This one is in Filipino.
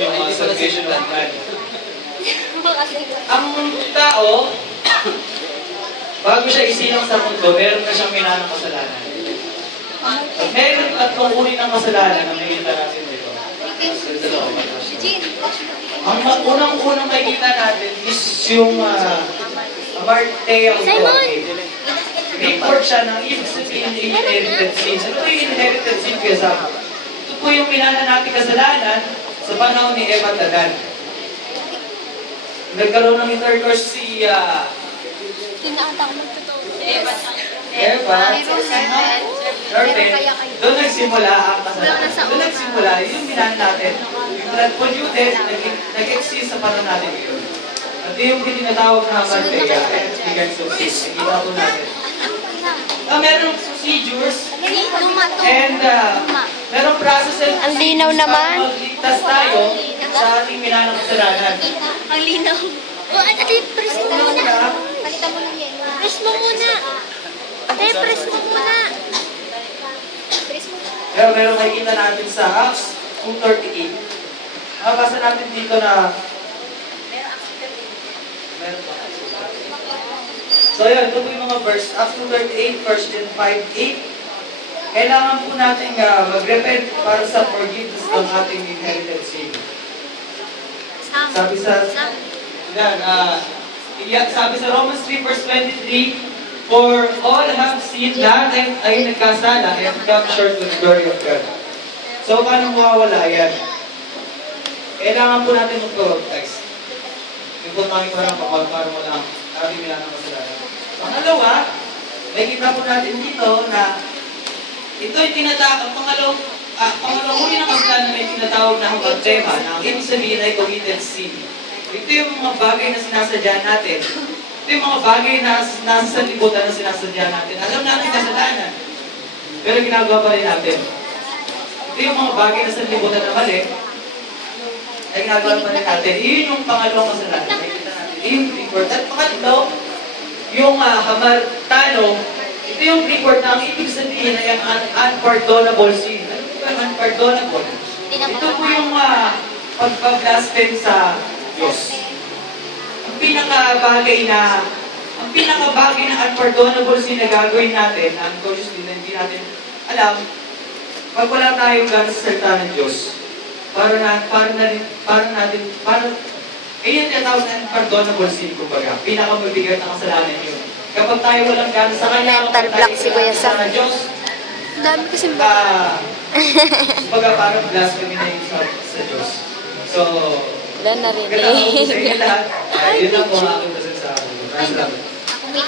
yung salvation of man. Ang tao, bago siya isilang sa mundo, meron na siyang minanang kasalanan. Meron tatlong uri ng kasalanan na makikita natin dito. Ang unang-unang makikita natin is yung Amartea of God. Report siya ng ibig sabihin inherited sin. Ano po yung inherited sin kaya sa ito po yung minana natin kasalanan sa panahon ni Eva at Adan. Nagkaroon ng intercourse si Eva, doon nagsimula ang kasalanan. Doon nagsimula yung minana natin. Yung blood-polluted, nag-exist sa panahon natin yun. At yung tinatawag na Amartea, nakikita po natin. Merong procedures and merong processes ang linaw naman. Magligtas tayo sa ating minanang kasalanan. Ang linaw. Ate, press mo muna. Pakita mo lang yan. Press mo muna. Ate, press mo muna. Pero meron makikita natin sa Acts 2:38. Mabasa natin dito na meron pa. So yun, ito po yung mga verse. Acts 2:38, 1 John 5:8. Kailangan po natin mag-repent para sa forgiveness ng ating inherited sin. Sabi sa Romans 3 verse 23, for all have sinned, lahat ay nagkasala and come short of the glory of God. So paano mawawala yan? Kailangan po natin mag-baptize. Yung po namin parang para wala ating minanang kasalanan. Pangalawa, may kita po natin dito na ito ay tinatawag, pangalawang uri ng kasalanan na may tinatawag na hamartema, na ang ibig sabihin ay committed sin. Ito yung mga bagay na sinasadya natin. Ito yung mga bagay na nasa libutan na sinasadya natin. Alam natin kasalanan, pero ginagawa pa rin natin. Ito yung mga bagay na sa libutan na mali, ay ginagawa pa rin natin. Iyon yung pangalawang kasalanan. Nakikita natin. Iyon yung report. At pangatlo, yung hamartano, ito yung report na ang ibig sabihin ay ang unpardonable sin. Ano po yung unpardonable? Ito po yung pagpablaspheme sa Diyos. Ang pinakabagay na unpardonable sin na gagawin natin, ang conscious din na hindi natin alam, pag wala tayong gano'n sa salita ng Diyos, yung tinatawag na unpardonable sin, kumbaga, pinakamabigat na kasalanan yun. Kapag tayo walang gano'n sa Kanya, Mental block si Kuya Sam. sa Diyos, Dami kasi ba? kumbaga parang blasphemy na yun sa Diyos. So, Wala na rin ganda ako sa inyo lahat. Yun lang po ang aking masasabi. Maraming salamat. Ako may